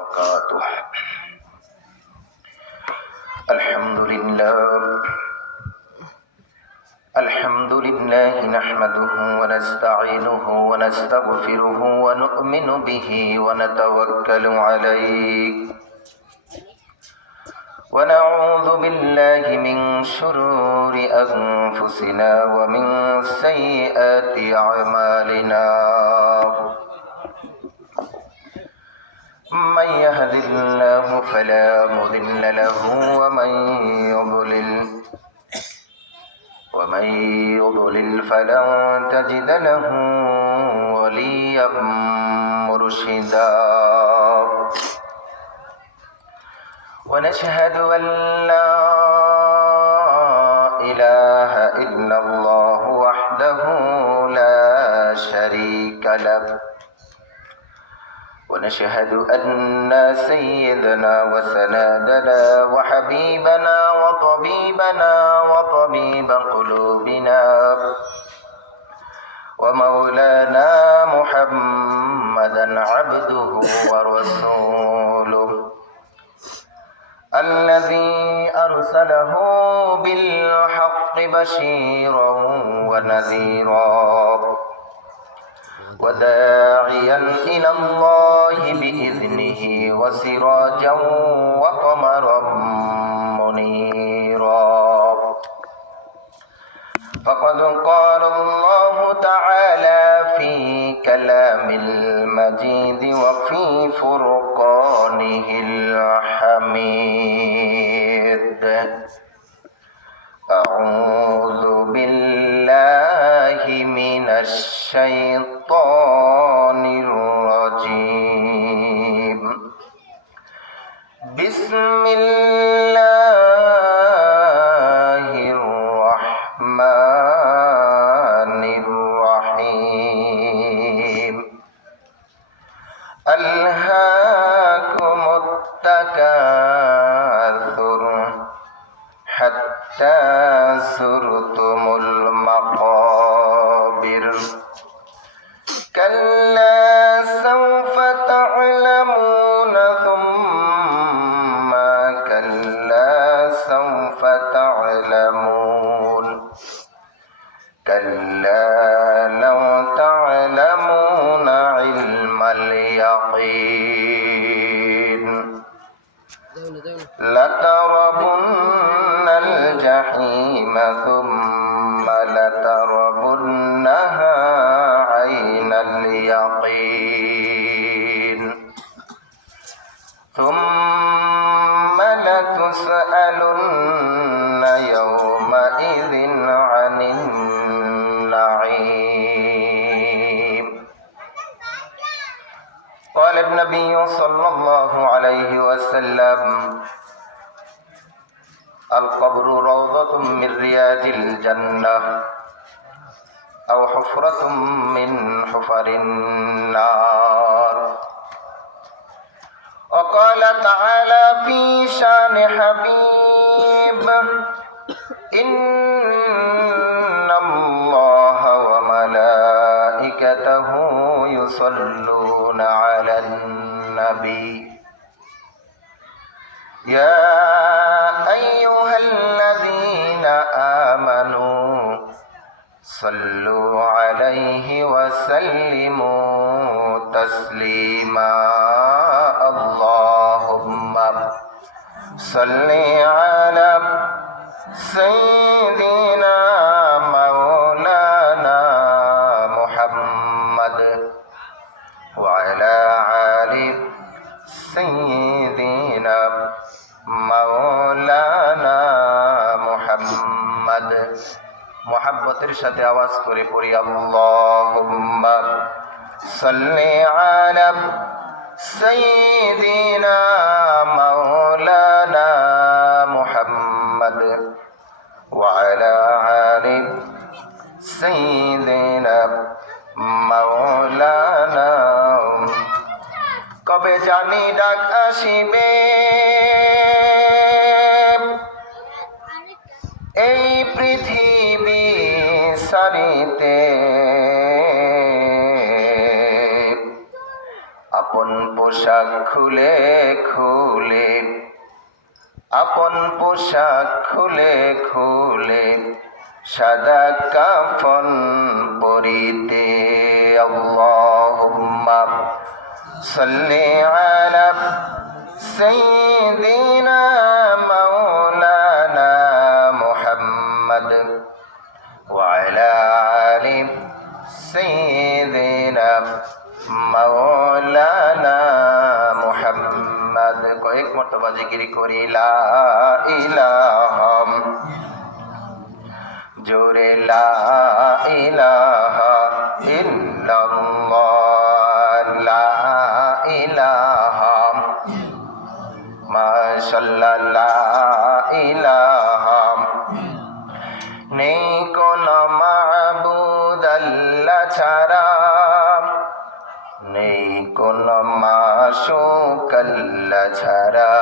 وبركاته. الحمد لله نحمده ونستعينه ونستغفره ونؤمن به ونتوكل عليه ونعوذ بالله من شرور أنفسنا ومن سيئات أعمالنا. من يهد الله فلا مضل له ومن يضلل فلن تجد له وليا مرشدا. ونشهد أن لا إله إلا الله وحده لا شريك له. ونشهد أن سيدنا وسندنا وحبيبنا وطبيب قلوبنا ومولانا محمدا عبده ورسوله الذي أرسله بالحق بشيرا ونذيرا وداعيا إلى الله بإذنه وسراجا وقمرا منيرا. فقد قال الله تعالى في كلام المجيد وفي فرقانه الحميد. أعوذ بالله من الشيطان الرجيم. بسم الله الرحمن الرحيم. ألهاكم التكاثر حتى زرتم المقابر كلا سوف تعلمون ثم كلا سوف تعلمون كلا لو تعلمون علم اليقين لترون الجحيم ثم لترونها عين اليقين ثم لتسألن يومئذ عن النعيم. قال النبي صلى الله عليه وسلم: القبر روضة من رياض الجنة أو حفرة من حفر النار. وقال تعالى في شان حبيبه: إن الله وملائكته يصلون على النبي يا أيها الذين آمنوا صلوا عليه وسلموا تسليما. اللهم صل على سيدنا مولانا محمد وعلى آل سيدنا مولانا محمد. মোহাব্বতের সাথে আওয়াজ করে পড়ি আল্লাহুম্মা সাল্লি আলা সাইয়্যিদিনা মাওলানা মুহাম্মদ ওয়া আলা আলি সাইয়্যিদিনা মাওলানা। কবে জানি ডাক আসিবে এই পৃথিবী সারিতে আপন পোশাক খুলে খুলে, আপন পোশাক খুলে খুলে সাদা কাফন পরিতে। আল্লাহুম্মা সাল্লি আলা সাইয়্যিদিনা মাওলানা মুহাম্মদ ওয়া আলা আলি সাইয়্যিদিনা মাওলানা মুহাম্মদ। কয়েক মর্তবা জিকির করি লা ইলাহা, জোরে লা ইলাহা ইল্লাল্লাহ, লা ইলাহা মাশাআল্লাহ, লা ইলাহা। নেই কোনো মাবুদ আল্লাহ ছাড়া, নেই কোনো মাশুক আল্লাহ ছাড়া,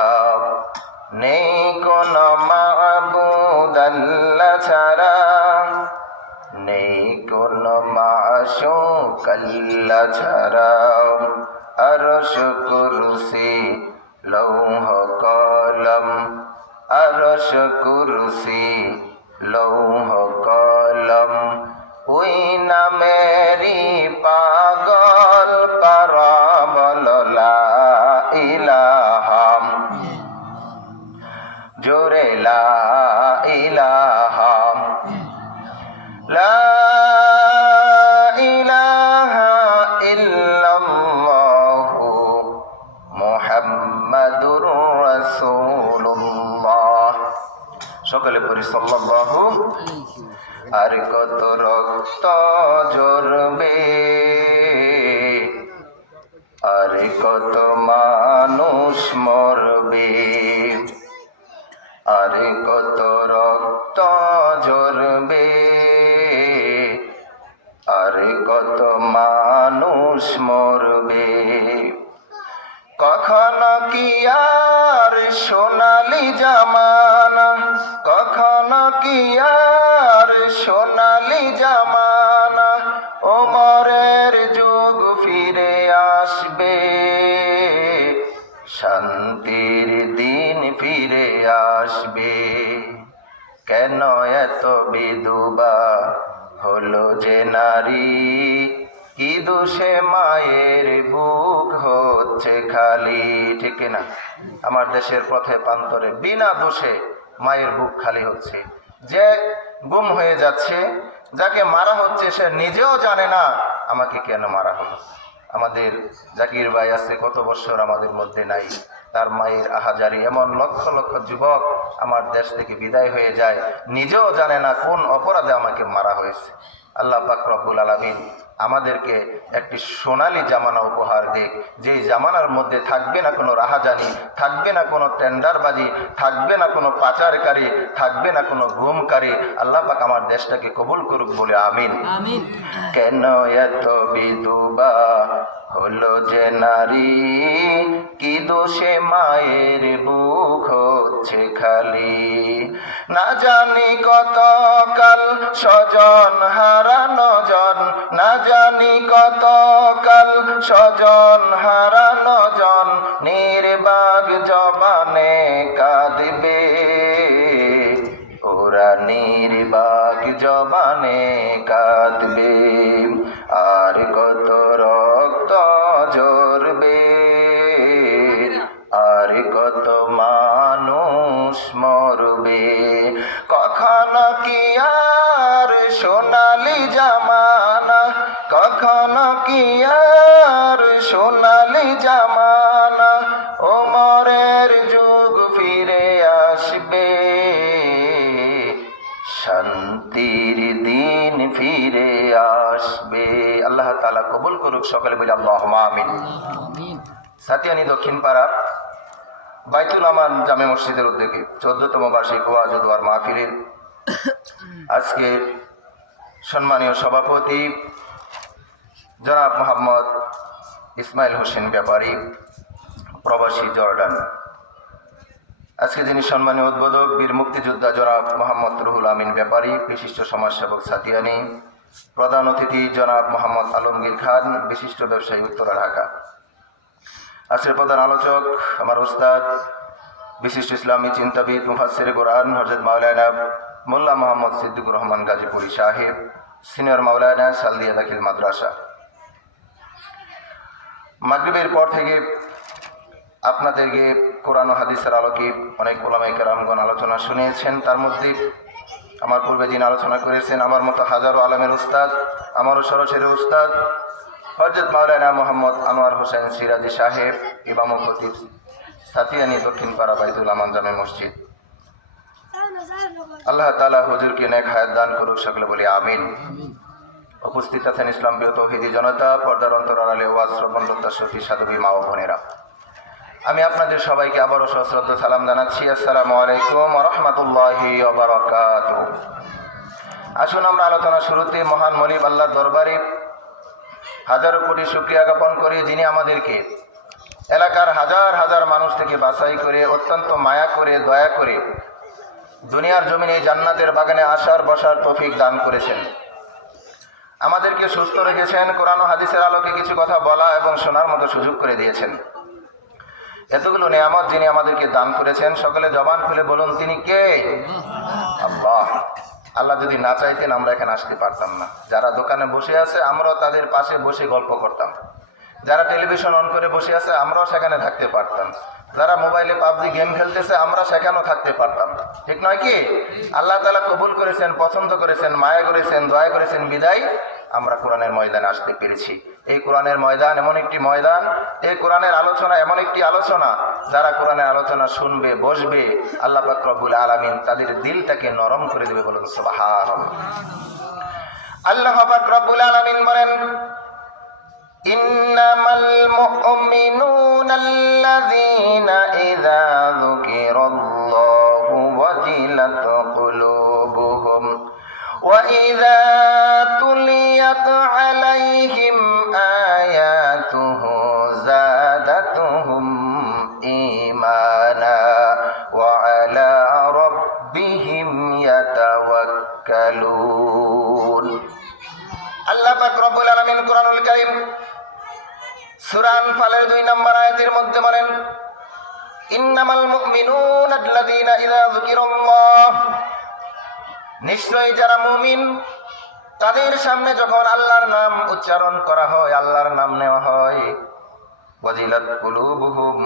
নেই কোনো মাবুদ আল্লাহ ছাড়া, নেই কোনো মাশুক আল্লাহ ছাড়া। আরশ কুরসি লৌহ কলম, আরশ কুরসি লৌহ কলম, ওই নামেরই পাগল পারা বলো লা ইলাহা, জোরে লা ইলাহা, লা ইলাহা ইল্লাল্লাহু মুহাম্মাদুর রাসূলুল্লাহ। সকলে পড়ি সাল্লাল্লাহু। আর কত রক্ত ঝরবে, আর কত মানুষ মরবে, আর কত রক্ত ঝরবে, আর কত মানুষ মরবে। কখনো কি আর সোনালি জামানা, কখনো কি আর সোনালি জামানা, ওমরের যুগ ফিরে আসবে, শান্তির দিন ফিরে আসবে। কেন এত বিধবা হলো যে নারী, কি দোষে মায়ের বুক হচ্ছে খালি। ঠিক না? আমার দেশের পথে প্রান্তরে বিনা দোষে মায়ের বুক খালি হচ্ছে। যে গুম হয়ে যাচ্ছে, যাকে মারা হচ্ছে, সে নিজেও জানে না আমাকে কেন মারা হলো। আমাদের জাকির ভাই আছে, কত বছর আমাদের মধ্যে নাই, তার মায়ের আহাজারি। এমন লক্ষ লক্ষ যুবক আমার দেশ থেকে বিদায় হয়ে যায়, নিজেও জানে না কোন অপরাধে আমাকে মারা হয়েছে। আল্লাহ পাক রব্বুল আলামিন আমাদেরকে একটি সোনালী জামানা উপহার দেখ, যে জামানার মধ্যে থাকবে না কোনো রাহাজানি, থাকবে না কোনো টেন্ডারবাজি, থাকবে না কোনো পাচারকারী, থাকবে না কোনো গুমকারী। আল্লাহ পাক আমার দেশটাকে কবুল করুক বলে আমিন। কেন এত বিধবা হলো যে নারী, কি দোষে মায়ের বুক হচ্ছে খালি। না জানি কত কাল স্বজন হারানো জন, না জানি কত কাল স্বজন হারানো জন, নির্বাক জবানে কাঁদবে, ওরা নির্বাক জবানে কাঁদবে। আর কত রক্ত ঝরবে, আর কত মানুষ মরবে। কখনো কি আর সোনালি জামানা, কখনো কি আর সোনালি জামানা, ওমরের যুগ ফিরে আসবে, শান্তির দিন ফিরে আসবে। আল্লাহ তাআলা কবুল করুক, সকলে বলি আল্লাহুম্মা আমিন। সাতিয়ানি দক্ষিণ পাড়া বাইতুল আমান জামে মসজিদের উদ্যোগে 14তম বার্ষিক ওয়াজ ও দোয়ার মাহফিলের আজকে সম্মানীয় সভাপতি জনাব মোহাম্মদ ইসমাইল হোসেন ব্যাপারী, প্রবাসী জর্ডান। আজকে যিনি সম্মানীয় উদ্বোধক বীর মুক্তিযোদ্ধা জনাব মোহাম্মদ রুহুল আমিন ব্যাপারী, বিশিষ্ট সমাজসেবক সাতিয়ানি। প্রধান অতিথি জনাব মোহাম্মদ আলমগীর খান, বিশিষ্ট ব্যবসায়ী, উত্তরা, ঢাকা। আজকের প্রধান আলোচক আমার উস্তাদ বিশিষ্ট ইসলামী চিন্তাবিদ মুফাসসির কোরআন হযরত মাওলানা মোল্লা মোহাম্মদ সিদ্দিকুর রহমান গাজীপুরী সাহেব, সিনিয়র মাওলানা সালদিয়া দাখিল মাদ্রাসা। মাগরিবের পর থেকে আপনাদেরকে কোরআন ও হাদিসের আলোকে অনেক ওলামায়ে কেরামগণ আলোচনা শুনিয়েছেন। তার মধ্যে আমার পূর্বে যিনি আলোচনা করেছেন আমার মতো হাজারো আলমের উস্তাদ, আমারও সরাসরি উস্তাদ হযরত মাওলানা মোহাম্মদ আনোয়ার হোসেন সিরাজি সাহেব, ইমাম ও খতিব, সাতিয়ানি দক্ষিণ পাড়া বাইতুল আমান জামে মসজিদ। আল্লাহ তাআলা হুজুরকে নেক হায়াত দান করুক, সকলে বলি আমিন। উপস্থিত আছেন ইসলাম প্রিয় তৌহিদি জনতা, পর্দার অন্তরালে ওয়াজ শ্রবণরত সখী সাধবী মা ও বোনেরা, আমি আপনাদের সবাইকে আবারও সশ্রদ্ধ সালাম জানাচ্ছি। আসসালামু আলাইকুম ওয়া রাহমাতুল্লাহি ওয়া বারাকাতুহু। আসুন আমরা আলোচনা শুরুতে মহান মনিব আল্লাহর দরবারে হাজারো কোটি শুকরিয়া জ্ঞাপন করি, যিনি আমাদেরকে এলাকার হাজার হাজার মানুষ থেকে বাছাই করে অত্যন্ত মায়া করে দয়া করে দুনিয়ার জমিনে জান্নাতের বাগানে আসার বসার তৌফিক দান করেছেন। আমাদেরকে সুস্থ রেখেছেন, কোরআন ও হাদিসের আলোকে কিছু কথা বলা এবং শোনার মতো সুযোগ করে দিয়েছেন। এতগুলো নেয়ামত যিনি আমাদেরকে দান করেছেন, সকলে জবান খুলে বলুন তিনি কে? আল্লাহ। আল্লাহ যদি না চাইতেন আমরা এখানে আসতে পারতাম না। যারা দোকানে বসে আছে আমরাও তাদের পাশে বসে গল্প করতাম, যারা টেলিভিশন অন করে বসে আছে আমরাও সেখানে থাকতে পারতাম, যারা মোবাইলে পাবজি গেম খেলতেছে আমরা সেখানেও থাকতে পারতাম, ঠিক নয় কি? আল্লাহ তাআলা কবুল করেছেন, পছন্দ করেছেন, মায়া করেছেন, দয়া করেছেন, বিদায় আমরা কোরআনের ময়দানে আসতে পেরেছি। এই কোরআনের ময়দান এমন একটি ময়দান, এই কোরআনের আলোচনা এমন একটি আলোচনা, যারা কোরআনের আলোচনা শুনবে বসবে আল্লাহ পাক রব্বুল আলামিন তাদের দিলটাকে নরম করে দেবে। বলুন সুবহানাল্লাহ। আল্লাহ পাক রব্বুল আলামিন বলেন, ইন্নামাল মুমিনুনা আল্লাযীনা ইযা যুকিরাল্লাহু ওয়াজিলাত কুলুবুহুম ওয়া ইযা তুলিয়াত আলাইহিম আয়াতুহু যাদাতুহুম ঈমানা ওয়া আলা রাব্বিহিম ইয়াতাওয়াক্কালুন। আল্লাহ পাক রব্বুল আলামিন কোরআনুল কারীম সূরা আনফালের 2 নম্বর আয়াতের মধ্যে বলেন, ইন্নামাল মুমিনুনা আল্লাযীনা ইযা যুকিরাল্লাহ, নিশ্চয়ই যারা মুমিন তাদের সামনে যখন আল্লাহর নাম উচ্চারণ করা হয়, আল্লাহর নাম নেওয়া হয়, ওয়াজিলাত কুলুবুহুম,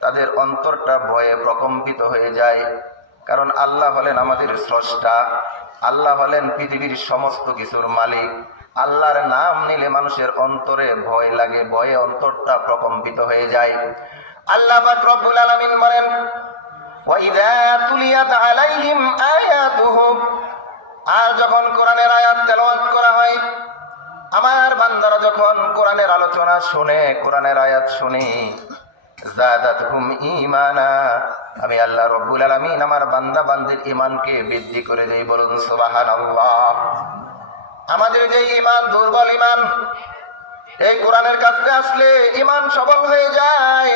তাদের অন্তরটা ভয়ে প্রকম্পিত হয়ে যায়। কারণ আল্লাহ হলেন আমাদের স্রষ্টা, আল্লাহ হলেন পৃথিবীর সমস্ত কিছুর মালিক। আল্লাহর নাম নিলে মানুষের অন্তরে ভয় লাগে, ভয়ে অন্তরটা প্রকম্পিত হয়ে যায়। আল্লাহ পাক রব্বুল আলামিন বলেন, ওয়া ইযা তুলিয়াত আলাইহিম আয়াতুহু, আর যখন কোরআনের আয়াত তেলাওয়াত করা হয়, আমার বান্দারা যখন কোরআনের আলোচনা শুনে, কোরআনের আয়াত শুনে, যাদাতুহুম ঈমানা, আমি আল্লাহ রব্বুল আলামিন আমার বান্দা বান্দির ঈমানকে বৃদ্ধি করে দেই। বলুন সুবহানাল্লাহ। আমাদের যে ঈমান দুর্বল ঈমান, এই কোরআনের কাছে আসলে ঈমান সবল হয়ে যায়।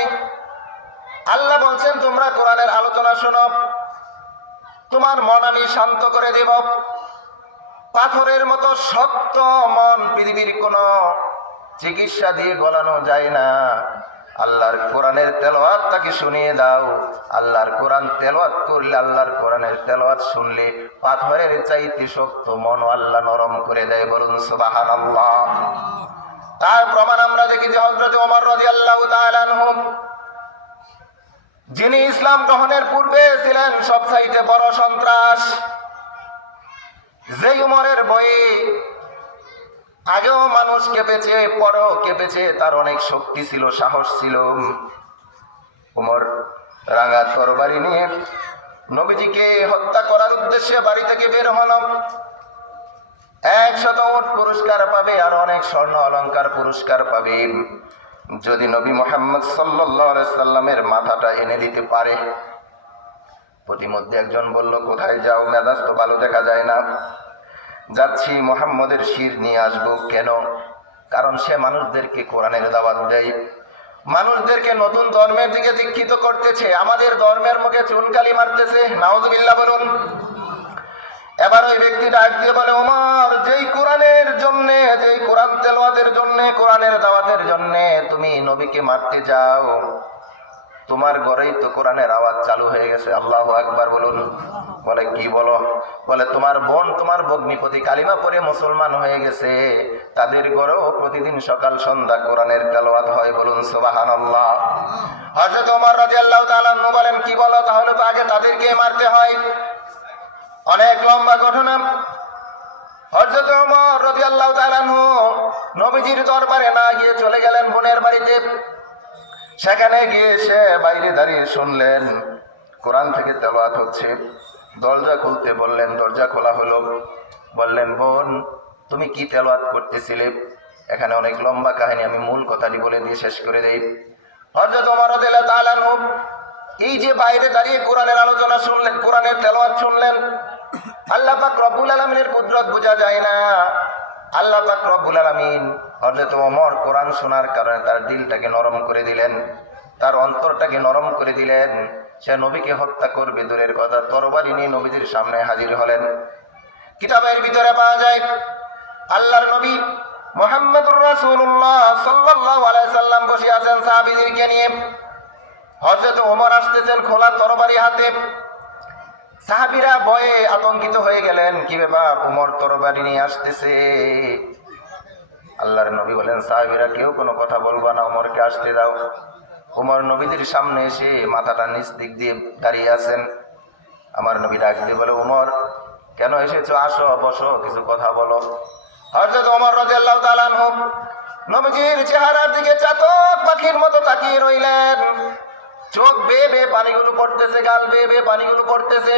আল্লাহ বলছেন তোমরা কোরআনের আলোচনা শোনো, তোমার মন আমি শান্ত করে দেব। পাথরের মতো শক্ত মন পৃথিবীর কোনো চিকিৎসা দিয়ে গলানো যায় না। আল্লাহর কোরআনের তেলাওয়াত তাকে শুনিয়ে দাও। আল্লাহর কোরআন তেলাওয়াত করলে, আল্লাহর কোরআনের তেলাওয়াত শুনলে পাথরের চাইতে শক্ত মন আল্লাহ নরম করে দেয়। বলুন সুবহানাল্লাহ। তার প্রমাণ আমরা দেখি যে হযরত ওমর রাদিয়াল্লাহু তাআলা আনহু, যিনি ইসলাম গ্রহণের পূর্বে ছিলেন সবচাইতে বড় সন্ত্রাস, যে উমরের বয়ে আগেও মানুষ কেঁপেছে, পরেও কেঁপেছে, তার অনেক শক্তি ছিল, সাহস ছিল। উমর রাঙা তরবারি নিয়ে নবীজিকে হত্যা করার উদ্দেশ্যে বাড়ি থেকে বের হল। 100 উট পুরস্কার পাবে আর অনেক স্বর্ণ অলংকার পুরস্কার পাবে যদি নবী মুহাম্মদ সাল্লাল্লাহু আলাইহি সাল্লামের মাথাটা এনে দিতে পারে। প্রতিমধ্যে একজন বলল, কোথায় যাও? মেজাজ তো ভালো দেখা যায় না। যাচ্ছি মুহাম্মদের শির নিয়ে আসবো। কেন? কারণ সে মানুষদেরকে কোরআনের দাওয়াত দেয়, মানুষদেরকে নতুন ধর্মের দিকে দীক্ষিত করতেছে, আমাদের ধর্মের মুখে চুনকালি মারতেছে। নাউজুবিল্লাহ বলুন। এবার ওই ব্যক্তি ডাক দিয়ে বলে, ওমর, যেই কোরআনের জন্য, যেই কোরআন তেলাওয়াতের জন্য, কোরআনের দাওয়াতের জন্য তুমি নবীকে মারতে যাও, তোমার ঘরেই তো কোরআনের আওয়াজ চালু হয়ে গেছে। আল্লাহু আকবার বলুন। বলে, কি বলো? বলে, তোমার বোন, তোমার ভগ্নিপতি কালিমা পড়ে মুসলমান হয়ে গেছে, তাদের ঘরেও প্রতিদিন সকাল সন্ধ্যা কোরআনের তেলাওয়াত হয়। বলুন সুবহানাল্লাহ। হযরত ওমর রাদিয়াল্লাহু তাআলা আনহু বলেন, কি বলো? তাহলে তো আগে তাদেরকে মারতে হয়। অনেক লম্বা ঘটনা। হযরত ওমর রাদিয়াল্লাহু তাআলা আনহু নবীজির দরবারে না গিয়ে চলে গেলেন বোনের বাড়িতে। সেখানে গিয়ে সে বাইরে দাঁড়িয়ে শুনলেন কোরআন থেকে তেলাওয়াত হচ্ছে। দরজা খুলতে বললেন, দরজা খোলা হলো। বললেন, বোন, তুমি কি তেলাওয়াত করতেছিলে? এখানে অনেক লম্বা কাহিনী, আমি মূল কথাটি বলে দিয়ে শেষ করে দেই। হযরত ওমর রাদিয়াল্লাহু তাআলা আনহু এই যে বাইরে দাঁড়িয়ে কোরআনের আলোচনা শুনলেন, কোরআনের তেলাওয়াত শুনলেন, আল্লাহ পাক রব্বুল আলামিনের কুদরত বোঝা যায় না। আল্লাহ পাক রব্বুল আলামিন হযরত ওমর কোরআন শোনার কারণে তার দিলটাকে নরম করে দিলেন, তার অন্তরটাকে নরম করে দিলেন। সে নবীকে হত্যা করবে দূরের কথা, তরবারি নিয়ে নবীজির সামনে হাজির হলেন। কিতাবের ভিতরে পাওয়া যায় আল্লাহর নবী মুহাম্মদুর রাসূলুল্লাহ সাল্লাল্লাহু আলাইহি সাল্লাম বসে আছেন সাহাবীদেরকে নিয়ে। হযরত ওমর আসতেছেন খোলা তরবারি হাতে। সাহাবীরা ভয়ে আতঙ্কিত হয়ে গেলেন, কি ব্যাপার, ওমর তরবারি নিয়ে আসতেছে। আল্লাহর নবী বলেন, সাহাবীরা কেউ কোনো কথা বলবা না, ওমরকে আসতে দাও। ওমর নবীদের সামনে এসে মাথাটা নিচ দিক দিয়ে দাঁড়িয়ে আছেন। আমার নবী ডাক দিয়ে বলে, ওমর, কেন এসেছো? আসো, বসো, কিছু কথা বলো। হযরত ওমর রাদিয়াল্লাহু তাআলা আনহু নবীজির চেহারার দিকে চাতক পাখির মতো তাকিয়ে রইলেন। চোখ বেয়ে বেয়ে পানিগুলো পড়তেছে, গাল বেয়ে বেয়ে পানিগুলো পড়তেছে।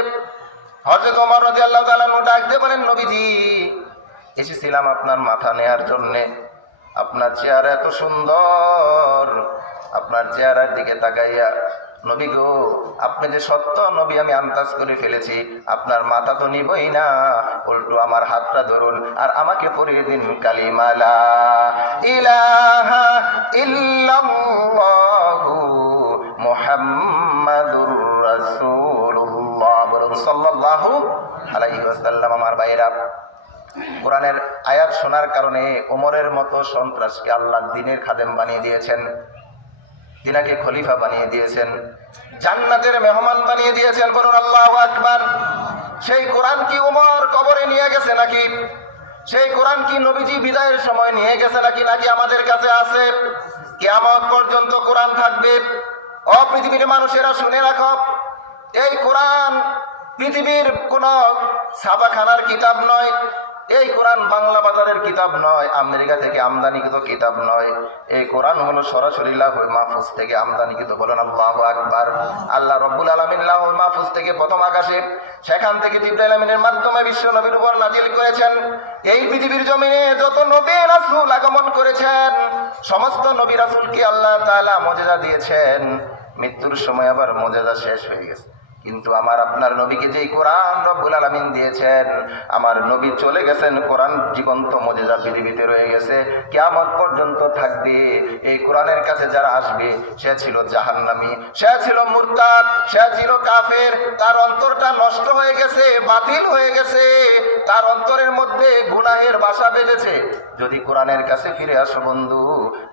হযরত ওমর রাদিয়াল্লাহু তাআলা আনহু ডাক দিয়ে বলেন, নবীজি, এসেছিলাম আপনার মাথা নেয়ার জন্যে। আপনার চেহারা এত সুন্দর, আপনার চেহারার দিকে তাকাইয়া নবী গো, আপনি যে সত্য নবী আমি আন্দাজ করে ফেলেছি। আপনার মাথা তো নিবই না, উল্টো আমার হাতটা ধরুন আর আমাকে পরিয়ে দিন কালিমা লা ইলাহা ইল্লাল্লাহু মুহাম্মাদুর রাসূলুল্লাহ। বলুন সাল্লাল্লাহু আলাইহি ওয়াসাল্লাম। আমার ভাইরা, কোরআনের আয়াত শোনার কারণে ওমরের মতো সন্ত্রাসকে আল্লাহ দ্বীনের খাদেম বানিয়ে দিয়েছেন, তিনাকে খলিফা বানিয়ে দিয়েছেন, জান্নাতের মেহমান বানিয়ে দিয়েছেন। বলুন আল্লাহু আকবার। সেই কোরআন কি ওমর কবরে নিয়ে গেছে নাকি? সেই কোরআন কি নবীজি বিদায়ের সময় নিয়ে গেছে নাকি? নাকি আমাদের কাছে আছে? কিয়ামত পর্যন্ত কোরআন থাকবে। ও পৃথিবীর মানুষেরা, শুনে রাখো, এই কোরআন পৃথিবীর কোন ছাপাখানার কিতাব নয়। এই কোরআন বাংলা বাজারের কিতাব নয়, আমেরিকা থেকে আমদানিকৃত কিতাব নয়। এই কোরআন হলো সরাসরি লাউহুল মাহফুজ থেকে আমদানিকৃত। বলেন আল্লাহু আকবার। আল্লাহ রব্বুল আলামিন লাউহুল মাহফুজ থেকে প্রথম আকাশে, সেখান থেকে জিবরাইল আমিনের মাধ্যমে বিশ্ব নবীর উপর নাজিল করেছেন। এই পৃথিবীর জমিনে যত নবী রাসূল আগমন করেছেন, সমস্ত নবী রাসূলকে আল্লাহ তাআলা মুজিজা দিয়েছেন। মৃত্যুর সময় আবার মুজিজা শেষ হয়ে গেছে, কিন্তু আমার আপনার নবীকে যেই কোরআন রব্বুল আলামিন দিয়েছেন, আমার নবী চলে গেছেন, কোরআন জীবন্ত মুজিজা পৃথিবীতে রয়ে গেছে, কিয়ামত পর্যন্ত থাকবে। এই কোরআনের কাছে যারা আসবে, সে ছিল জাহান্নামী, সে ছিল মুরতাদ, সে ছিল কাফের। তার অন্তরটা নষ্ট হয়ে গেছে, বাতিল হয়ে গেছে, তার অন্তরের মধ্যে গুনাহের বাসা বেঁধেছে। যদি কোরআনের কাছে ফিরে আসো বন্ধু,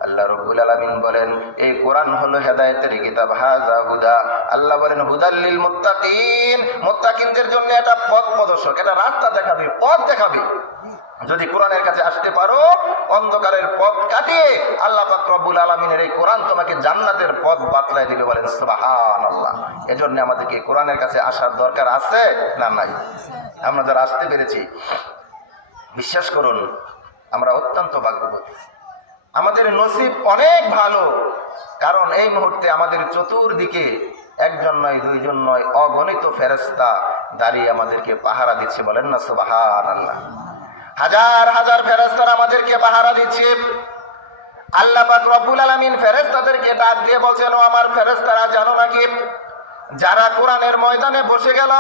আল্লাহ রব্বুল আলামিন বলেন, এই কোরআন হলো হেদায়েতের কিতাব, হাযা হুদা। আল্লাহ বলেন, হুদাল্লিল মুত্তাকিন, মুত্তাকিনদের জন্য এটা পথ প্রদর্শক, এটা রাস্তা দেখাবে, পথ দেখাবে। যদি কোরআনের কাছে আসতে পারো, অন্ধকারের পথ কাটিয়ে আল্লাহ পাক রব্বুল আলামিনের এই কোরআন তোমাকে জান্নাতের পথ বাতলাই দিবে। বলেন সুবহানাল্লাহ। এজন্য আমাদেরকে কোরআনের কাছে আসার দরকার আছে না নাই? আমরা যারা আসতে পেরেছি, বিশ্বাস করুন, আমরা অত্যন্ত ভাগ্যবতী। আমাদের নসিব অনেক ভালো, কারণ এই মুহূর্তে আমাদের চতুর্দিকে একজন নয়, দুইজন নয়, অগণিত ফেরেশতা দাঁড়িয়ে আমাদেরকে পাহারা দিচ্ছে। বলেন না সুবহানাল্লাহ। হাজার হাজার ফেরেশতারা আমাদেরকে পাহারা দিচ্ছে। আল্লাহ পাক রব্বুল আলামিন ফেরেশতাদেরকে ডাক দিয়ে বলছেন, ও আমার ফেরেশতারা, জানো নাকি, যারা কোরআনের ময়দানে বসে গেল,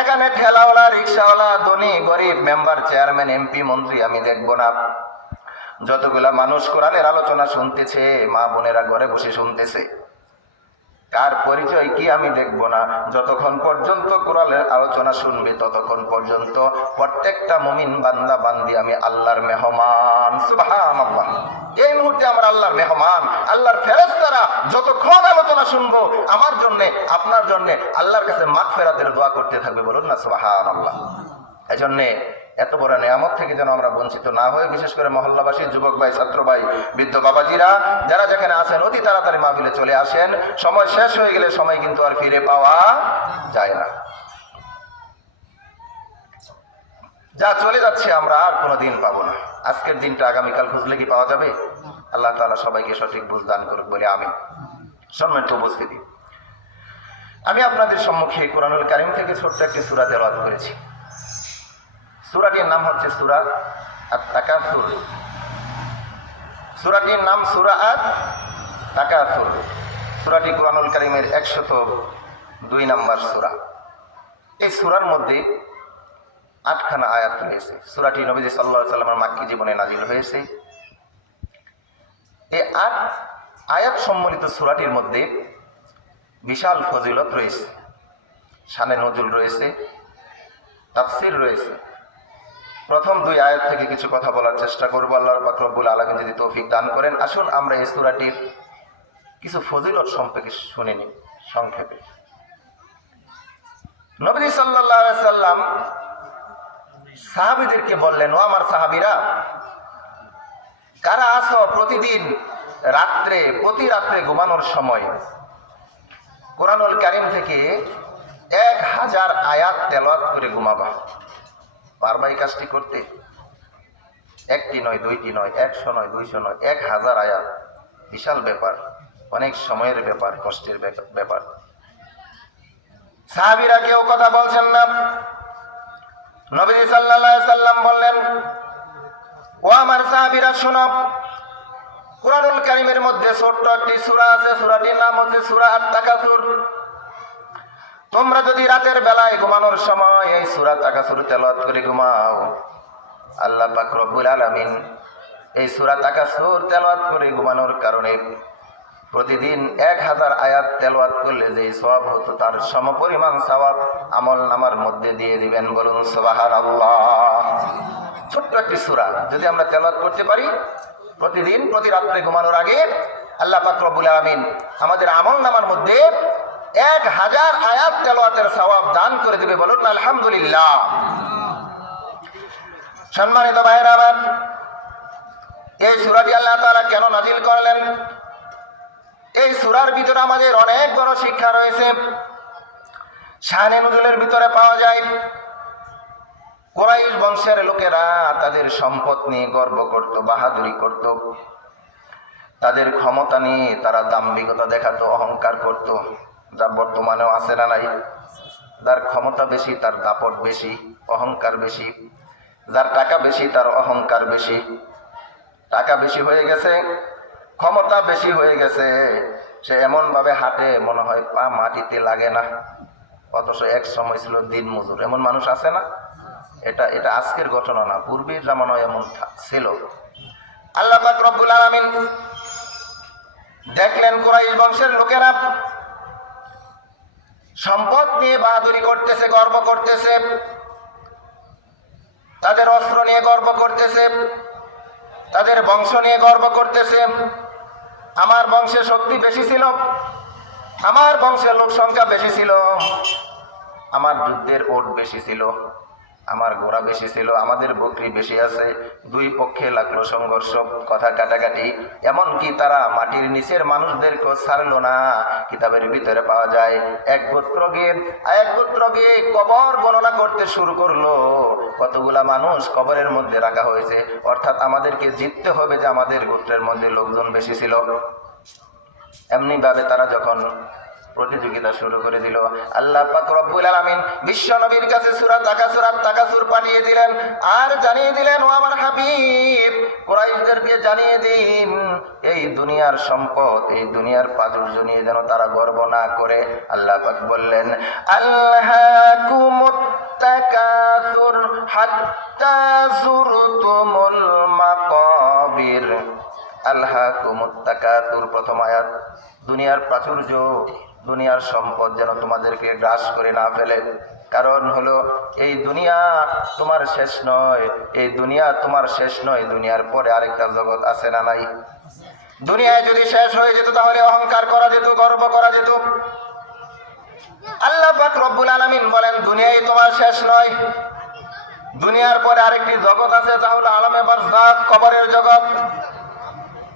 এখানে ঠেলাওয়ালা, রিক্সাওয়ালা, ধনী গরিব, মেম্বার, চেয়ারম্যান, এমপি, মন্ত্রী আমি দেখব না। যতগুলা মানুষ কোরআনের আলোচনা শুনতেছে, মা বোনেরা ঘরে বসে শুনতেছে, কার পরিচয় কি আমি দেখব না। যতক্ষণ পর্যন্ত কোরআনের আলোচনা শুনবে ততক্ষণ পর্যন্ত প্রত্যেকটা মুমিন বান্দা বান্দি আমি আল্লাহর মেহমান। সুবহানাল্লাহ। এই মুহূর্তে আমরা আল্লাহর মেহমান, আল্লাহর ফেরেশতারা যতক্ষণ আলোচনা শুনবো আমার জন্য আপনার জন্য আল্লাহর কাছে মাগফিরাতের দোয়া করতে থাকবে। বলুন না সুবহানাল্লাহ। এজন্যে এত বড় নিয়ামত থেকে যেন আমরা বঞ্চিত না হই। বিশেষ করে মহল্লাবাসী, যুবক ভাই, ছাত্র ভাই, বৃদ্ধ বাবাজিরা যারা যেখানে আছেন অতি তাড়াতাড়ি মাহফিলে চলে আসেন। সময় শেষ হয়ে গেলে সময় কিন্তু আর ফিরে পাওয়া যায় না। যা চলে যাচ্ছে আমরা আর কোনোদিন পাবো না। আজকের দিনটা আগামীকাল খুঁজলে কি পাওয়া যাবে? আল্লাহ তাআলা সবাইকে সঠিক বুঝ দান করুক বলে আমিন। সম্মানিত উপস্থিতি, আমি আপনাদের সম্মুখে কোরআনুল কারীম থেকে ছোট্ট একটি সূরা তেলাওয়াত করেছি। সূরাটির নাম হচ্ছে সূরা আত-তাকাসুর। সূরাটির নাম সূরা আত-তাকাসুর। সূরাটি কোরআনুল কারীমের 102 নম্বর সূরা। এই সূরার মধ্যে 8খানা আয়াত রয়েছে। সূরাটি নবী সাল্লাল্লাহু আলাইহি ওয়াসাল্লামের মাক্কি জীবনে নাজিল হয়েছে। এই 8 আয়াত সম্বলিত সূরাটির মধ্যে বিশাল ফজিলত রয়েছে, শানে নজুল রয়েছে, তাফসীর রয়েছে। প্রথম 2 আয়াত থেকে কিছু কথা বলার চেষ্টা করব, আল্লাহ পাক রব্বুল আলামিন যদি তৌফিক দান করেন। আসুন আমরা এই সূরাটির কিছু ফজিলত সম্পর্কে শুনে নিই সংক্ষেপে। নবী সাল্লাল্লাহু আলাইহি ওয়াসাল্লাম সাহাবীদেরকে বললেন, ও আমার সাহাবীরা, কারা আছো প্রতিদিন রাত্রে, প্রতি রাত্রে ঘুমানোর সময় কোরআনুল কারীম থেকে 1000 আয়াত তেলাওয়াত করে ঘুমাবা? পারবা এই কাজটি করতে? একটি নয়, দুইটি নয়, 100 নয়, 200 নয়, 1000 আয়াত। বিশাল ব্যাপার, অনেক সময়ের ব্যাপার, কষ্টের ব্যাপার। সাহাবীরা কেউ কথা বলছেন না। নবী সাল্লাল্লাহু আলাইহি সাল্লাম বললেন, ও আমার সাহাবীরা শোনো, কোরআনুল কারীমের মধ্যে ছোট্ট একটি সূরা আছে, সূরাটির নাম হচ্ছে সূরা আত-তাকাসুর। তোমরা যদি রাতের বেলায় ঘুমানোর সময় এই সূরা তাকাসুর তেলাওয়াত করে ঘুমাও, আল্লাহ পাক রব্বুল আলামিন এই সূরা তাকাসুর তেলাওয়াত করে ঘুমানোর কারণে প্রতিদিন 1000 আয়াত তেলাওয়াত করলে যে সওয়াব হতো তার সমপরিমাণ সওয়াব আমলনামার মধ্যে দিয়ে দিবেন। বলুন সুবহানাল্লাহ। ছোট্ট একটি সূরা যদি আমরা তেলাওয়াত করতে পারি প্রতিদিন, প্রতি রাত্রে ঘুমানোর আগে, আল্লাহ পাক রব্বুল আলামিন আমাদের আমলনামার মধ্যে 1000 আয়াত তেলাওয়াতের সওয়াব দান করে দিবে। বলুন আলহামদুলিল্লাহ। সম্মানিত ভাইরা আমার, এই সূরাটি আল্লাহ তাআলা কেন নাজিল করলেন? এই সূরার ভিতরে আমাদের অনেক বড় শিক্ষা রয়েছে। শানে নুজুলের ভিতরে পাওয়া যায় কুরাইশ বংশের লোকেরা তাদের সম্পদ নিয়ে গর্ব করত, বাহাদুরি করত, তাদের ক্ষমতা নিয়ে তারা দাম্ভিকতা দেখাতো, অহংকার করত, যা বর্তমানেও আছে না নাই? যার ক্ষমতা বেশি তার দাপট বেশি, অহংকার বেশি। যার টাকা বেশি তার অহংকার বেশি। টাকা বেশি হয়ে গেছে, ক্ষমতা বেশি হয়ে গেছে, সে এমনভাবে হাঁটে মনে হয় পা মাটিতে লাগে না, অথচ এক সময় ছিল দিন মজুর। এমন মানুষ আছে না? এটা আজকের ঘটনা না, পূর্বের জামানায় এমন ছিল। আল্লাহ পাক রব্বুল আলামিন দেখলেন কুরাইশ বংশের লোকেরা সম্পদ নিয়ে বাহাদুরি করতেছে, গর্ব করতেছে, তাদের অস্ত্র নিয়ে গর্ব করতেছে, তাদের বংশ নিয়ে গর্ব করতেছে। আমার বংশে শক্তি বেশি ছিল, আমার বংশের লোক সংখ্যা বেশি ছিল, আমার যুদ্ধের ওট বেশি ছিল, আমার ঘোড়া বেশি ছিল, আমাদের বকরি বেশি আছে। দুই পক্ষে লাগলো সংঘর্ষ, কথা কাটাকাটি। এমনকি তারা মাটির নিচের মানুষদেরকেও ছাড়লো না। কিতাবের ভিতরে পাওয়া যায় এক গোত্রকে কবর গণনা করতে শুরু করলো, কতগুলা মানুষ কবরের মধ্যে রাখা হয়েছে। অর্থাৎ আমাদেরকে জিততে হবে যে আমাদের গোত্রের মধ্যে লোকজন বেশি ছিল। এমনি ভাবে তারা যখন প্রতিযোগিতা শুরু করে দিল, আল্লাহ পাক রব্বুল আলামিন বিশ্ব নবীর কাছে সূরা তাকাসুর পাঠিয়ে দিলেন আর জানিয়ে দিলেন, ও আমার হাবিব, কুরাইশদেরকে জানিয়ে দিন এই দুনিয়ার সম্পদ, এই দুনিয়ার প্রাচুর্য নিয়ে যেন তারা গর্ব না করে। আল্লাহ পাক বললেন, আল্লাহাকুমুত তাকাসুর হাত্তা যুরতুমুল মাকাবির আলহাকুমুত তাকাতুর, প্রথম আয়াত। দুনিয়ার প্রাচুর্য, দুনিয়ার সম্পদ যেন তোমাদেরকে গ্রাস করে না ফেলে। কারণ হলো এই দুনিয়া তোমার শেষ নয়, এই দুনিয়া তোমার শেষ নয়, দুনিয়ার পরে আরেকটা জগৎ আছে না নাই? দুনিয়ায় যদি শেষ হয়ে যেত তাহলে অহংকার করা যেত, গর্ব করা যেত। আল্লাহ পাক রব্বুল আলামিন বলেন দুনিয়ায় তোমার শেষ নয়, দুনিয়ার পরে আরেকটি জগৎ আছে, যা হলো আলামে বারজাখ, কবরের জগৎ।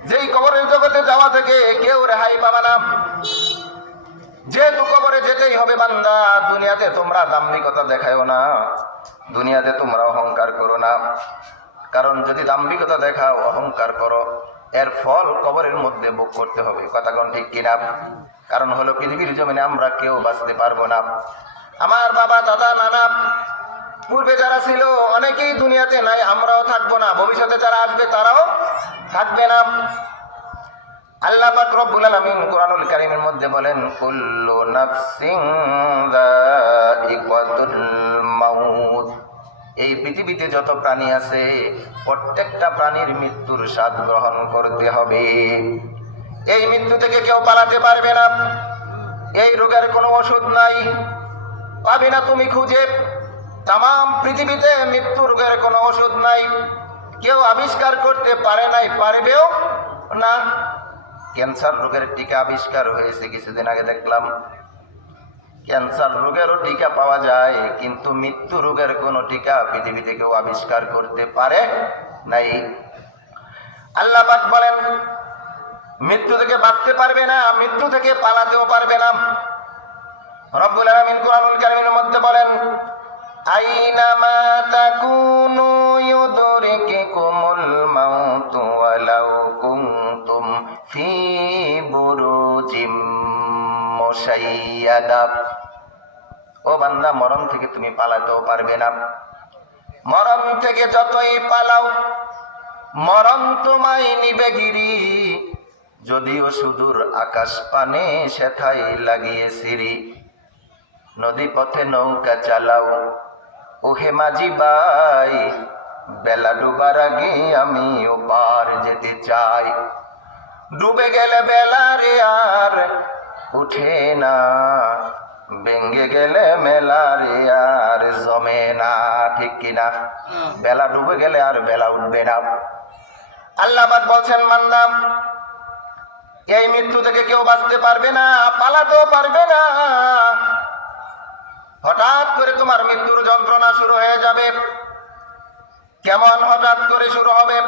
যেই কবরের জগতে যাওয়া থেকে কেউ রেহাই পাবে না। যেহেতু কবরে যেতেই হবে বান্দা, দুনিয়াতে তোমরা দাম্ভিকতা দেখায়ও না, দুনিয়াতে তোমরা অহংকার করো না। কারণ যদি দাম্ভিকতা দেখাও, অহংকার করো, এর ফল কবরের মধ্যে ভোগ করতে হবে। কথা কোন ঠিক কিনা? কারণ হলো পৃথিবীর জমিনে আমরা কেউ বাঁচতে পারবো না। আমার বাবা, দাদা, নানা পূর্বে যারা ছিল অনেকেই দুনিয়াতে নাই, আমরাও থাকবো না, ভবিষ্যতে যারা আসবে তারাও থাকবে না। আল্লাহ পাক রব্বুল আলামিন কোরআনুল কারীমের মধ্যে বলেন কুল্লু নাফসিন যায়িকাতুল মাউত, এই পৃথিবীতে যত প্রাণী আছে প্রত্যেকটা প্রাণীর মৃত্যুর স্বাদ গ্রহণ করতে হবে। এই মৃত্যু থেকে কেউ পালাতে পারবে না। এই রোগের কোনো ওষুধ নাই, পাবে না তুমি খুঁজে। তাম পৃথিবীতে মৃত্যু রোগের কোনো ওষুধ নাই, কেউ আবিষ্কার করতে পারে নাই, পারবেও না। ক্যান্সার রোগের টিকা আবিষ্কার হয়েছে কিছুদিন আগে, দেখলাম। ক্যান্সার রোগেরও টিকা পাওয়া যায়, কিন্তু মৃত্যু রোগের কোনো টিকা পৃথিবীতে কেউ আবিষ্কার করতে পারে নাই। আল্লাহ পাক বলেন মৃত্যু থেকে বাঁচতে পারবে না, মৃত্যু থেকে পালাতেও পারবে না। রব্বুল আলামিন কোরআনুল কারীমের মধ্যে বলেন আইনামা তাকুনু ইউদরিকুমুল মাউতু ওয়ালাউ কুনতুম ফি বুরুজিম মুশাইয়াদা। ও বান্দা, মরণ থেকে তুমি পালাতেও পারবে না। মরণ থেকে যতই পালাও, মরণ তোমায় নিবে গিরি। যদিও সুদূর আকাশ পানে সেথায় লাগিয়ে সিঁড়ি। নদী পথে নৌকা চালাও, ওহে মাঝি ভাই, বেলা ডুবার আগে আমি ওপার যেতে চাই। ডুবে গেলে বেলা রে আর উঠে না, ভেঙ্গে গেলে মেলা রে আর জমে না। ঠিক কিনা? বেলা ডুবে গেলে আর বেলা উঠবে না। আল্লাহ পাক বলছেন বান্দা, এই মৃত্যু থেকে কেউ বাঁচতে পারবে না, পালাতেও পারবে না। হঠাৎ করে তোমার মৃত্যুর যন্ত্রণা শুরু হয়ে যাবে। কেমন হঠাৎ করে শুরু হবে?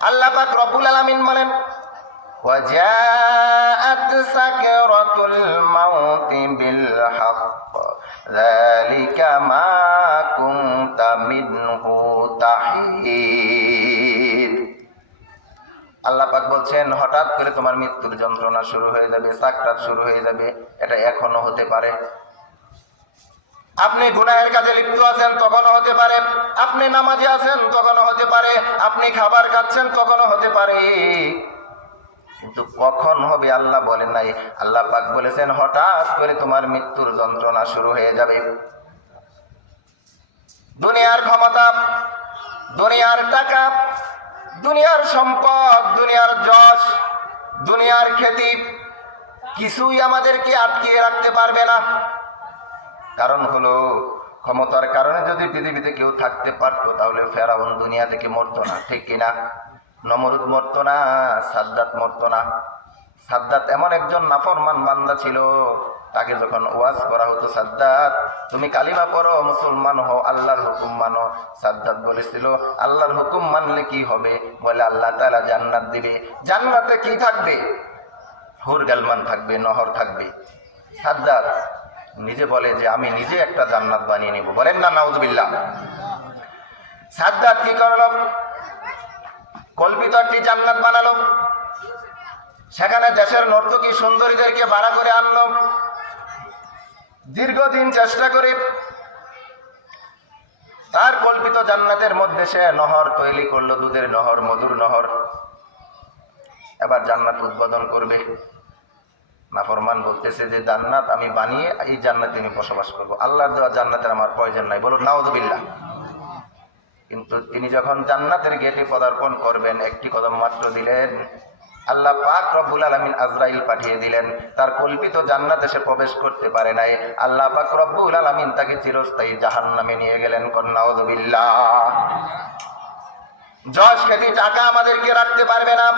আল্লাহ পাক রব্বুল আলামিন বলেন ওয়াজাআত সাকরাতুল মাউতি বিল হক যালিকা মা কুনতা মিনহু তাহিদ। আল্লাহ পাক বলছেন হঠাৎ করে তোমার মৃত্যুর যন্ত্রণা শুরু হয়ে যাবে, সাকরাত শুরু হয়ে যাবে। এটা এখনো হতে পারে। আপনি গুনাহের কাজে লিপ্ত আছেন, তখনও হতে পারে। আপনি নামাজে আছেন, তখনও হতে পারে। আপনি খাবার খাচ্ছেন, তখনও হতে পারে। কিন্তু কখন হবে আল্লাহ বলেন নাই। আল্লাহ পাক বলেছেন হঠাৎ করে তোমার মৃত্যুর যন্ত্রণা শুরু হয়ে যাবে। দুনিয়ার ক্ষমতা, দুনিয়ার টাকা, দুনিয়ার সম্পদ, দুনিয়ার যশ, দুনিয়ার খ্যাতি কিছুই আমাদেরকে আটকিয়ে রাখতে পারবে না। কারণ হলো ক্ষমতার কারণে যদি পৃথিবীতে কেউ থাকতে পারতো তাহলে ফেরাউন দুনিয়া থেকে মরতো না। ঠিক কিনা? নমরুদ মরতো না, সাদ্দাত মরতো না। সাদ্দাত এমন একজন নাফরমান বান্দা ছিল, তাকে যখন ওয়াজ করা হতো সাদ্দাত তুমি কালিমা পড়ো, মুসলমান হও, আল্লাহর হুকুম মানো, সাদ্দাত বলেছিল আল্লাহর হুকুম মানলে কি হবে? বলে আল্লাহ তাআলা জান্নাত দিবে। জান্নাতে কি থাকবে? হুর গালমান থাকবে, নহর থাকবে। সাদ্দাত নিজে বলে যে আমি নিজে একটা জান্নাত বানিয়ে নিব। বলেন না নাউজুবিল্লাহ। সাদ্দাত কি করলো? কল্পিত একটি জান্নাত বানালো, সেখানে দেশের নর্তকী সুন্দরীদেরকে ভাড়া করে আনলো। দীর্ঘদিন চেষ্টা করে তার কল্পিত জান্নাতের মধ্যে সে নহর তৈরি করলো, দুধের নহর, মধুর নহর। এবার জান্নাত উদ্বোধন করবে। নাফরমান বলতেছে যে জান্নাত আমি বানিয়ে এই জান্নাতে আমি বসবাস করবো, আল্লাহর দেওয়া জান্নাতের আমার প্রয়োজন নাই। বলুন নাউজুবিল্লাহ। কিন্তু তিনি যখন জান্নাতের গেটে পদার্পণ করবেন, একটি কদম মাত্র দিলেন, আল্লাহ পাক রব্বুল আলামিন আজরাইল পাঠিয়ে দিলেন। তার কল্পিত জান্নাতে সে প্রবেশ করতে পারে নাই, আল্লাহ পাক রব্বুল আলামিন তাকে চিরস্থায়ী জাহান্নামে নিয়ে গেলেন। নাউযুবিল্লাহ। যশ খ্যাতি টাকা আমাদেরকে রাখতে পারবে না।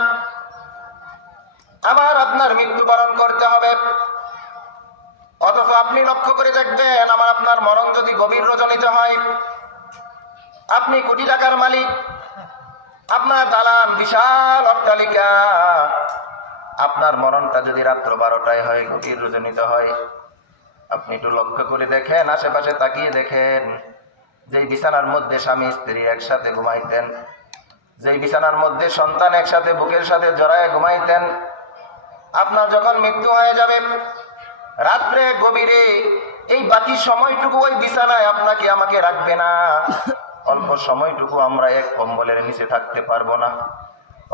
আমার আপনার মৃত্যুবরণ করতে হবে। অথচ আপনি লক্ষ্য করে দেখবেন, আমার আপনার মরণ যদি গভীর রজনীতে হয়, আপনি কোটি টাকার মালিক, আপনার দালান বিশাল অট্টালিকা, আপনার মরণটা যদি রাত্র 12টায় হয়, গভীর রজনীতে হয়, আপনি একটু লক্ষ্য করে দেখেন, আশেপাশে তাকিয়ে দেখেন, যেই বিছানার মধ্যে স্বামী স্ত্রী একসাথে ঘুমাইতেন, যেই বিছানার মধ্যে সন্তান একসাথে বুকের সাথে জড়ায় ঘুমাইতেন, আপনার যখন মৃত্যু হয়ে যাবে রাত্রে গভীরে, এই বাকি সময়টুকু ওই বিছানায় আপনাকে আমাকে রাখবে না। অল্প সময়টুকু আমরা এক কম্বলের নিচে থাকতে পারবো না,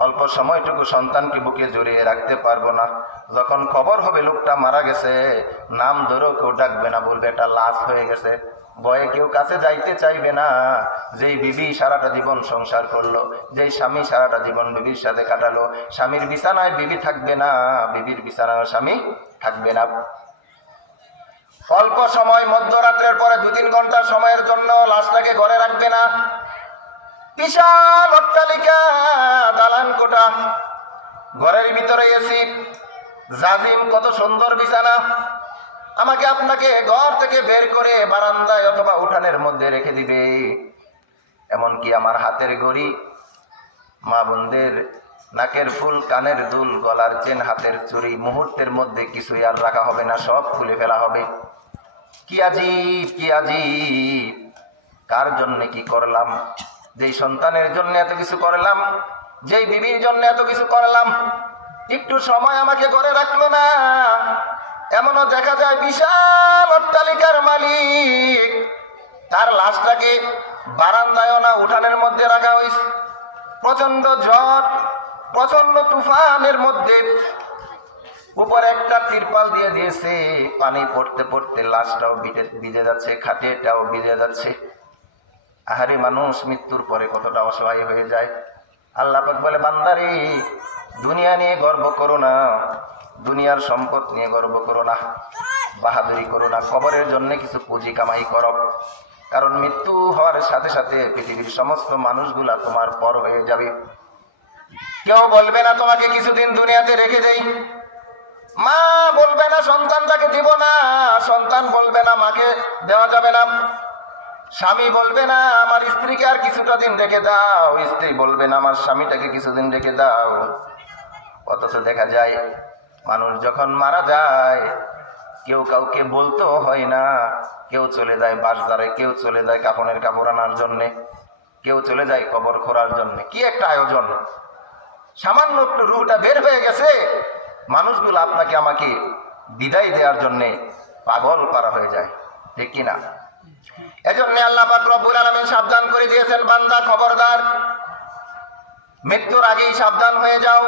অল্প সময়টুকু সন্তানকে বুকে জড়িয়ে রাখতে পারবো না। যখন খবর হবে লোকটা মারা গেছে, নাম ধরেও কেউ ডাকবে না, বলবে এটা লাশ হয়ে গেছে। ভয়ে কেউ কাছে যাইতে চাইবে না। যেই বিবি সারাটা জীবন সংসার করলো, যেই স্বামী সারাটা জীবন বিবির সাথে কাটালো, স্বামীর বিছানায় বিবি থাকবে না, বিবির বিছানায় স্বামী থাকবে না। অল্প সময়, মধ্যরাত্রের পরে 2-3 ঘন্টা সময়ের জন্য লাশটাকে ঘরে রাখবে না। বিশাল অট্টালিকা, দালান কোঠা, ঘরের ভিতরে এসি, জাজিম, কত সুন্দর বিছানা, আমাকে আপনাকে ঘর থেকে বের করে বারান্দায় অথবা উঠানের মধ্যে রেখে দিবে। এমনকি আমার হাতের ঘড়ি, মা বোনদের নাকের ফুল, কানের দুল, গলার চেন, হাতের চুড়ি, মুহূর্তের মধ্যে কিছুই আর রাখা হবে না, সব খুলে ফেলা হবে। কি আজীব, কি আজীব! কার জন্য কি করলাম? যেই সন্তানের জন্য এত কিছু করলাম, যেই বিবির জন্য এত কিছু করলাম, একটু সময় আমাকে ঘরে রাখলো না। এমনও দেখা যায় বিশাল অট্টালিকার মালিক, তার লাশটাকে বারান্দায়ও না উঠানের মধ্যে রাখা হয়েছে। প্রচন্ড ঝড়, প্রচন্ড তুফানের মধ্যে উপরে একটা তিরপাল দিয়ে দিয়েছে, পানি পড়তে পড়তে লাশটাও ভিজে যাচ্ছে, খাটিয়াটাও ভিজে যাচ্ছে। আহারে মানুষ মৃত্যুর পরে কতটা অসহায় হয়ে যায়। আল্লাহ পাক বলে, বান্দারে, দুনিয়া নিয়ে গর্ব করো না, দুনিয়ার সম্পদ নিয়ে গর্ব করো না, বাহাদুরি করো না, কবরের জন্য কিছু পুঁজি কামাই করো। কারণ মৃত্যু হওয়ার সাথে সাথে পৃথিবীর সমস্ত মানুষগুলা তোমার পর হয়ে যাবে। কেউ বলবে না তোমাকে কিছুদিন দুনিয়াতে রেখে দেই, মা বলবে না সন্তানটাকে দিব না, সন্তান বলবে না মাকে দেওয়া যাবে না, স্বামী বলবে না আমার স্ত্রীকে আর কিছুটা দিন রেখে দাও, স্ত্রী বলবে না আমার স্বামীটাকে কিছুদিন রেখে দাও। অথচ দেখা যায় মানুষ যখন মারা যায়, কেউ কাউকে বলতেও হয় না, কেউ চলে যায় বাসদারে, কেউ চলে যায় কাফনের কাপড় আনার জন্যে, কেউ চলে যায় কবর খোঁড়ার জন্যে। কি একটা আয়োজন! সামান্য একটু রুহটা বের হয়ে গেছে, মানুষগুলো আপনাকে আমাকে বিদায় দেওয়ার জন্যে পাগল করা হয়ে যায়, ঠিক কিনা? এজন্য আল্লাহ পাক রব্বুল আলামিন সাবধান করে দিয়েছেন, বান্দা খবরদার, মৃত্যুর আগেই সাবধান হয়ে যাও।